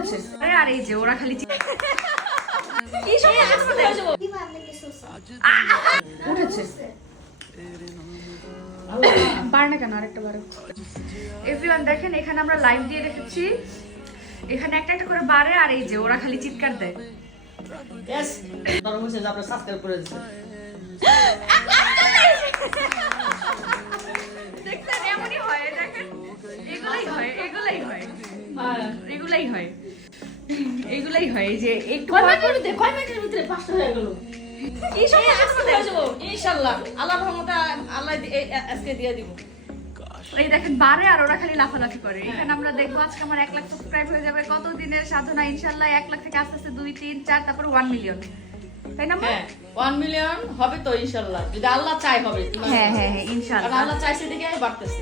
উঠেছে। আর এই যে ওরা খালি কি সব উঠেছে। বার না কেন আরেকটা বার। এভরিওয়ান দেখেন এখানে আমরা লাইভ দিয়ে রেখেছি, এখানে একটা একটা করে বাড়ে আর এই যে ওরা খালি চিৎকার দেয়। यस ধর্ম হচ্ছে যে আপনি সাবস্ক্রাইব করে দিয়েছেন। দেখছেন এমনই হয়, দেখেন এগুলাই হয়, এগুলাই হয়, এগুলাই হয়, এগুলাই হয়। এই যে একটু কয় মিনিটের ভিতরে 5টা হয়ে গেল। কি সব হয়ে যাব ইনশাআল্লাহ। আল্লাহর রহমতে আল্লাহ আজকে দিয়ে দিব। এই দেখেন বারে আর ওরা খালি লাফালাফি করে। এখানে আমরা দেখবো আজকে আমার 1 লাখ সাবস্ক্রাইব হয়ে যাবে, কত দিনের সাধনা ইনশাআল্লাহ। 1 লাখ থেকে আস্তে আস্তে 2, 3, 4 তারপর 1 মিলিয়ন, তাই না? হ্যাঁ 1 মিলিয়ন হবে তো ইনশাআল্লাহ, যদি আল্লাহ চায় হবে। হ্যাঁ হ্যাঁ হ্যাঁ কারণ ইনশাআল্লাহ। আল্লাহ চাইছে দেখে বাড়তেছে।